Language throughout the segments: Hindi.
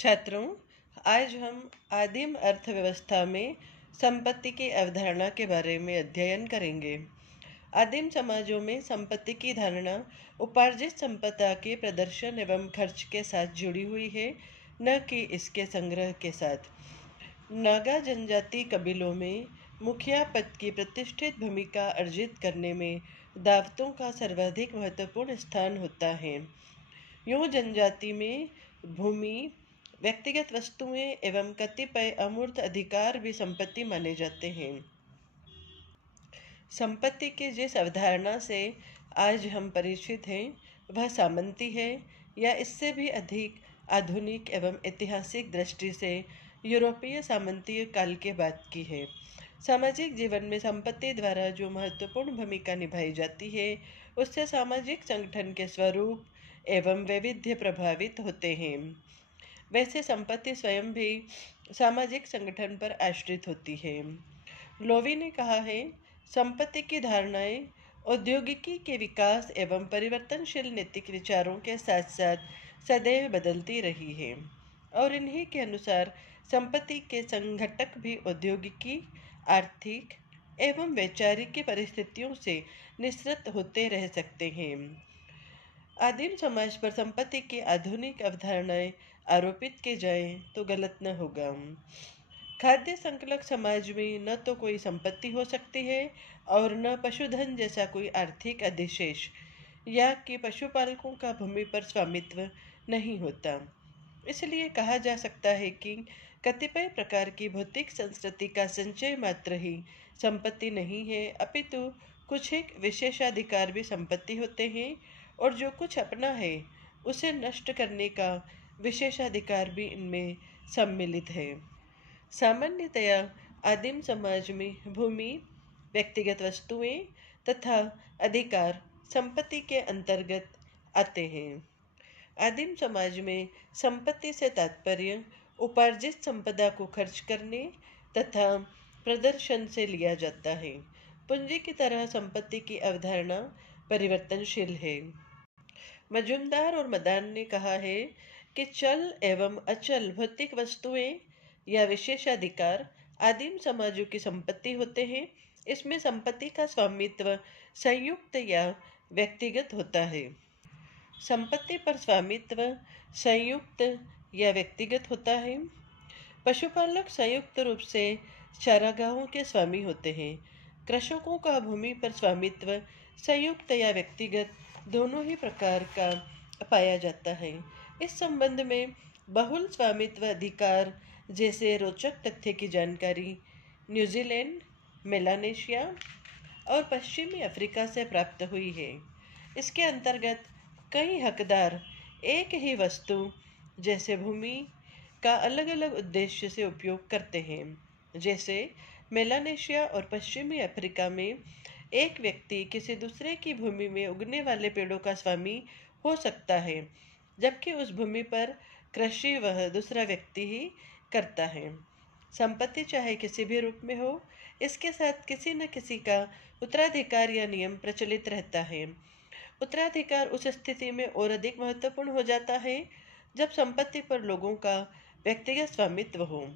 छात्रों, आज हम आदिम अर्थव्यवस्था में संपत्ति की अवधारणा के बारे में अध्ययन करेंगे। आदिम समाजों में संपत्ति की धारणा उपार्जित संपदा के प्रदर्शन एवं खर्च के साथ जुड़ी हुई है, न कि इसके संग्रह के साथ। नागा जनजाति कबीलों में मुखिया पद की प्रतिष्ठित भूमिका अर्जित करने में दावतों का सर्वाधिक महत्वपूर्ण स्थान होता है। यूँ जनजाति में भूमि, व्यक्तिगत वस्तुएं एवं कतिपय अमूर्त अधिकार भी संपत्ति माने जाते हैं। संपत्ति की जिस अवधारणा से आज हम परिचित हैं वह सामंती है, या इससे भी अधिक आधुनिक एवं ऐतिहासिक दृष्टि से यूरोपीय सामंतीय काल के बाद की है। सामाजिक जीवन में संपत्ति द्वारा जो महत्वपूर्ण भूमिका निभाई जाती है, उससे सामाजिक संगठन के स्वरूप एवं वैविध्य प्रभावित होते हैं। वैसे संपत्ति स्वयं भी सामाजिक संगठन पर आश्रित होती है। लोवी ने कहा है, संपत्ति की धारणाएं औद्योगिकी के विकास एवं परिवर्तनशील नैतिक विचारों के साथ साथ सदैव बदलती रही है, और इन्हीं के अनुसार संपत्ति के संघटक भी औद्योगिकी, आर्थिक एवं वैचारिक परिस्थितियों से निसृत होते रह सकते हैं। आदिम समाज पर संपत्ति की आधुनिक अवधारणाएं आरोपित की जाए तो गलत न होगा। खाद्य संकलक समाज में न तो कोई संपत्ति हो सकती है और न पशुधन जैसा कोई आर्थिक अधिशेष, या कि पशुपालकों का भूमि पर स्वामित्व नहीं होता। इसलिए कहा जा सकता है कि कतिपय प्रकार की भौतिक संस्कृति का संचय मात्र ही संपत्ति नहीं है, अपितु कुछ एक विशेषाधिकार भी संपत्ति होते हैं, और जो कुछ अपना है उसे नष्ट करने का विशेषाधिकार भी इनमें सम्मिलित है। सामान्यतया आदिम समाज में भूमि, व्यक्तिगत वस्तुएं तथा अधिकार संपत्ति के अंतर्गत आते हैं। आदिम समाज में संपत्ति से तात्पर्य उपार्जित संपदा को खर्च करने तथा प्रदर्शन से लिया जाता है। पूंजी की तरह संपत्ति की अवधारणा परिवर्तनशील है। मजूमदार और मदान ने कहा है कि चल एवं अचल भौतिक वस्तुएं या विशेषाधिकार आदिम समाजों की संपत्ति होते हैं। इसमें संपत्ति का स्वामित्व संयुक्त या व्यक्तिगत होता है। संपत्ति पर स्वामित्व संयुक्त या व्यक्तिगत होता है। पशुपालक संयुक्त रूप से चारागाहों के स्वामी होते हैं। कृषकों का भूमि पर स्वामित्व संयुक्त या व्यक्तिगत दोनों ही प्रकार का पाया जाता है। इस संबंध में बहुल स्वामित्व अधिकार जैसे रोचक तथ्य की जानकारी न्यूजीलैंड, मेलानेशिया और पश्चिमी अफ्रीका से प्राप्त हुई है। इसके अंतर्गत कई हकदार एक ही वस्तु जैसे भूमि का अलग अलग उद्देश्य से उपयोग करते हैं। जैसे मेलानेशिया और पश्चिमी अफ्रीका में एक व्यक्ति किसी दूसरे की भूमि में उगने वाले पेड़ों का स्वामी हो सकता है, जबकि उस भूमि पर कृषि वह दूसरा व्यक्ति ही करता है। संपत्ति चाहे किसी भी रूप में हो, इसके साथ किसी न किसी का उत्तराधिकार या नियम प्रचलित रहता है। उत्तराधिकार उस स्थिति में और अधिक महत्वपूर्ण हो जाता है जब संपत्ति पर लोगों का व्यक्तिगत स्वामित्व हो।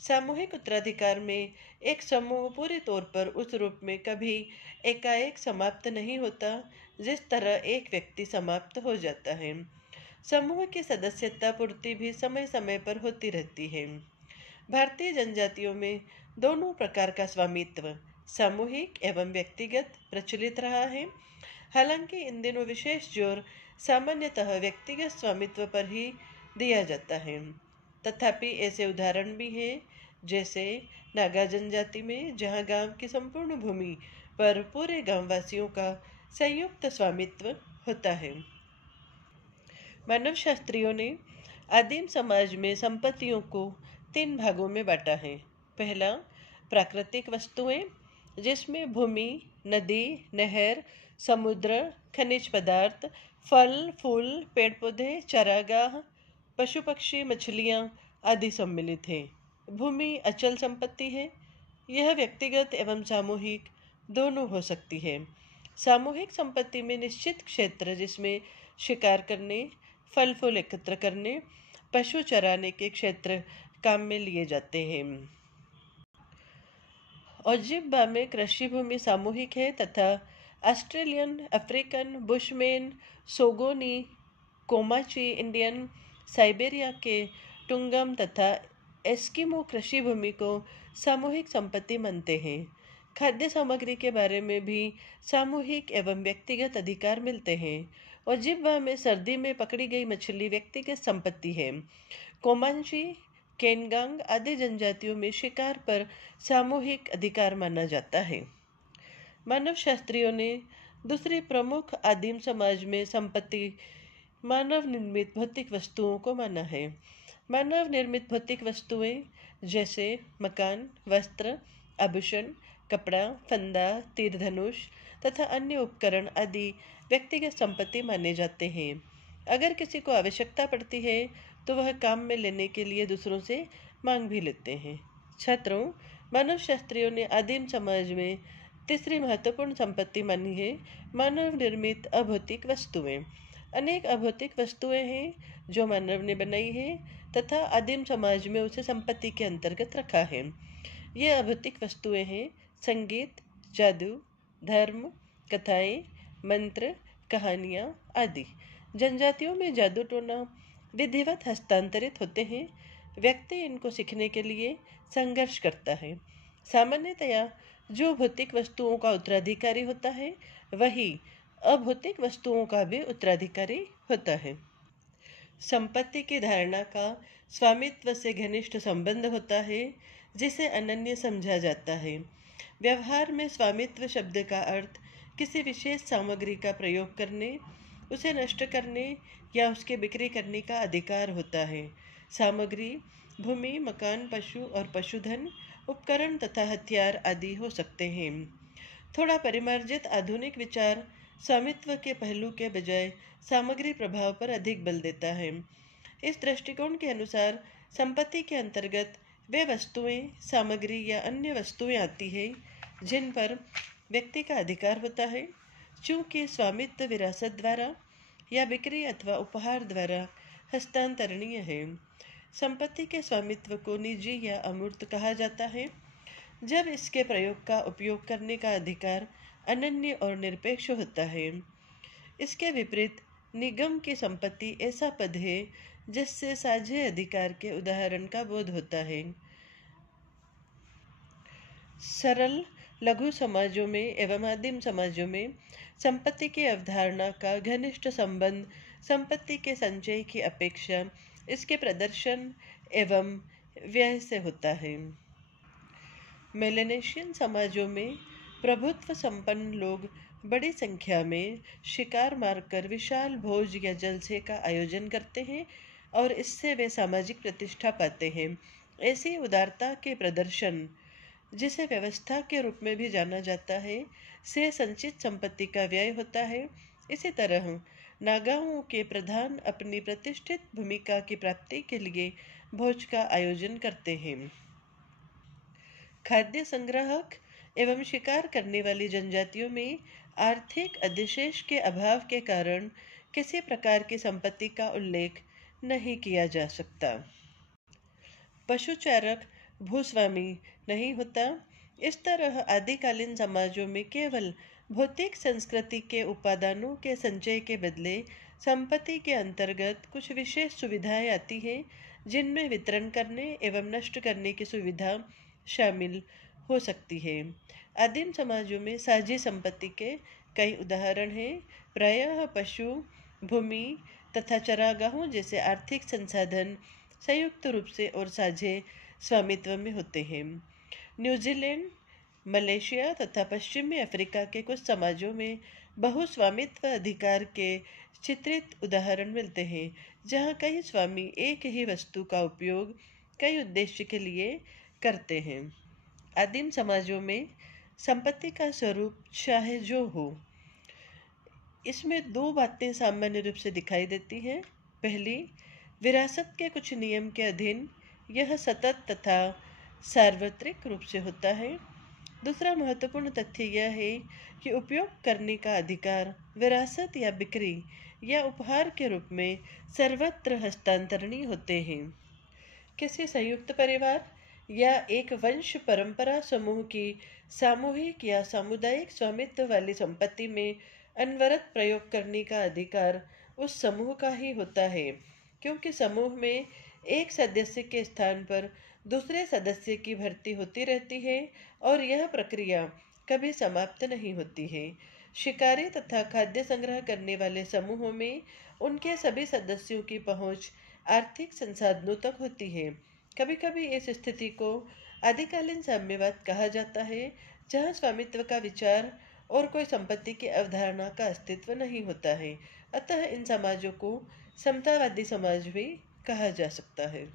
सामूहिक उत्तराधिकार में एक समूह पूरे तौर पर उस रूप में कभी एकाएक समाप्त नहीं होता जिस तरह एक व्यक्ति समाप्त हो जाता है। समूह की सदस्यता पूर्ति भी समय समय पर होती रहती है। भारतीय जनजातियों में दोनों प्रकार का स्वामित्व, सामूहिक एवं व्यक्तिगत, प्रचलित रहा है। हालांकि इन दिनों विशेष जोर सामान्यतः व्यक्तिगत स्वामित्व पर ही दिया जाता है। तथापि ऐसे उदाहरण भी हैं, जैसे नागा जनजाति में, जहां गांव की संपूर्ण भूमि पर पूरे गांववासियों का संयुक्त स्वामित्व होता है। मानवशास्त्रियों ने आदिम समाज में संपत्तियों को 3 भागों में बांटा है। पहला, प्राकृतिक वस्तुएं, जिसमें भूमि, नदी, नहर, समुद्र, खनिज पदार्थ, फल, फूल, पेड़ पौधे, चारागाह, पशु पक्षी, मछलियाँ आदि सम्मिलित हैं। भूमि अचल संपत्ति है। यह व्यक्तिगत एवं सामूहिक दोनों हो सकती है। सामूहिक संपत्ति में निश्चित क्षेत्र, जिसमें शिकार करने, फल फूल एकत्र करने, पशु चराने के क्षेत्र काम में लिए जाते हैं। ओजिब्वा में कृषि भूमि सामूहिक है तथा ऑस्ट्रेलियन, अफ्रीकन, बुशमैन, सोगोनी, कोमाची इंडियन, साइबेरिया के टुंगम तथा एस्किमो कृषि भूमि को सामूहिक संपत्ति मानते हैं। खाद्य सामग्री के बारे में भी सामूहिक एवं व्यक्तिगत अधिकार मिलते हैं। ओजिब्वा में सर्दी में पकड़ी गई मछली व्यक्तिगत संपत्ति है। कोमांची, केनगांग आदि जनजातियों में शिकार पर सामूहिक अधिकार माना जाता है। मानव शास्त्रियों ने दूसरी प्रमुख आदिम समाज में संपत्ति मानव निर्मित भौतिक वस्तुओं को माना है। मानव निर्मित भौतिक वस्तुएं जैसे मकान, वस्त्र, आभूषण, कपड़ा, फंदा, तीर धनुष तथा अन्य उपकरण आदि व्यक्तिगत संपत्ति माने जाते हैं। अगर किसी को आवश्यकता पड़ती है तो वह काम में लेने के लिए दूसरों से मांग भी लेते हैं। छात्रों, मानव शास्त्रियों ने आदिम समाज में तीसरी महत्वपूर्ण संपत्ति मानी है मानव निर्मित अभौतिक वस्तुएं। अनेक अभौतिक वस्तुएं हैं जो मानव ने बनाई है तथा आदिम समाज में उसे संपत्ति के अंतर्गत रखा है। ये अभौतिक वस्तुएं हैं संगीत, जादू, धर्म, कथाएं, मंत्र, कहानियाँ आदि। जनजातियों में जादू टोना विधिवत हस्तांतरित होते हैं। व्यक्ति इनको सीखने के लिए संघर्ष करता है। सामान्यतया जो भौतिक वस्तुओं का उत्तराधिकारी होता है वही अभौतिक वस्तुओं का भी उत्तराधिकारी होता है। संपत्ति की धारणा का स्वामित्व से घनिष्ठ संबंध होता है जिसे अनन्य समझा जाता है। व्यवहार में स्वामित्व शब्द का अर्थ किसी विशेष सामग्री का प्रयोग करने, उसे नष्ट करने या उसके बिक्री करने का अधिकार होता है। सामग्री भूमि, मकान, पशु और पशुधन, उपकरण तथा हथियार आदि हो सकते हैं। थोड़ा परिमार्जित आधुनिक विचार स्वामित्व के पहलू के बजाय सामग्री प्रभाव पर अधिक बल देता है। इस दृष्टिकोण के अनुसार संपत्ति के अंतर्गत वे वस्तुएं, सामग्री या अन्य वस्तुएं आती हैं जिन पर व्यक्ति का अधिकार होता है। चूँकि स्वामित्व विरासत द्वारा या बिक्री अथवा उपहार द्वारा हस्तांतरणीय है, संपत्ति के स्वामित्व को निजी या अमूर्त कहा जाता है। जब इसके प्रयोग का उपयोग करने का अधिकार अनन्य और निरपेक्ष होता है। इसके विपरीत निगम की संपत्ति ऐसा पद है जिससे साझे अधिकार के उदाहरण का बोध होता है। सरल लघु समाजों में एवं आदिम समाजों में संपत्ति की अवधारणा का घनिष्ठ संबंध संपत्ति के संचय की अपेक्षा इसके प्रदर्शन एवं व्यय से होता है। मेलेनेशियन समाजों में प्रभुत्व संपन्न लोग बड़ी संख्या में शिकार मारकर विशाल भोज या जलसे का आयोजन करते हैं और इससे वे सामाजिक प्रतिष्ठा पाते हैं। ऐसी उदारता के प्रदर्शन, जिसे व्यवस्था के रूप में भी जाना जाता है, से संचित संपत्ति का व्यय होता है। इसी तरह नागाओं के प्रधान अपनी प्रतिष्ठित भूमिका की प्राप्ति के लिए भोज का आयोजन करते हैं। खाद्य संग्राहक एवं शिकार करने वाली जनजातियों में आर्थिक अधिशेष के अभाव के कारण किसी प्रकार की संपत्ति का उल्लेख नहीं किया जा सकता। पशुचारक भूस्वामी नहीं होता। इस तरह आदिकालीन समाजों में केवल भौतिक संस्कृति के उपादानों के संचय के बदले संपत्ति के अंतर्गत कुछ विशेष सुविधाएं आती हैं, जिनमें वितरण करने एवं नष्ट करने की सुविधा शामिल हो सकती है। आदिम समाजों में साझी संपत्ति के कई उदाहरण हैं। प्रायः पशु, भूमि तथा चरागाहों जैसे आर्थिक संसाधन संयुक्त रूप से और साझे स्वामित्व में होते हैं। न्यूजीलैंड, मलेशिया तथा पश्चिमी अफ्रीका के कुछ समाजों में बहुस्वामित्व अधिकार के चित्रित उदाहरण मिलते हैं, जहाँ कई स्वामी एक ही वस्तु का उपयोग कई उद्देश्य के लिए करते हैं। आदिम समाजों में संपत्ति का स्वरूप चाहे जो हो, इसमें दो बातें सामान्य रूप से दिखाई देती हैं। पहली, विरासत के कुछ नियम के अधीन यह सतत तथा सार्वत्रिक रूप से होता है। दूसरा महत्वपूर्ण तथ्य यह है कि उपयोग करने का अधिकार विरासत या बिक्री या उपहार के रूप में सर्वत्र हस्तांतरणीय होते हैं। किसी संयुक्त परिवार या एक वंश परंपरा समूह की सामूहिक या सामुदायिक स्वामित्व वाली संपत्ति में अनवरत प्रयोग करने का अधिकार उस समूह का ही होता है, क्योंकि समूह में एक सदस्य के स्थान पर दूसरे सदस्य की भर्ती होती रहती है और यह प्रक्रिया कभी समाप्त नहीं होती है। शिकारी तथा खाद्य संग्रह करने वाले समूहों में उनके सभी सदस्यों की पहुंच आर्थिक संसाधनों तक होती है। कभी कभी इस स्थिति को आदिकालीन साम्यवाद कहा जाता है, जहाँ स्वामित्व का विचार और कोई संपत्ति की अवधारणा का अस्तित्व नहीं होता है। अतः इन समाजों को समतावादी समाज भी कहा जा सकता है।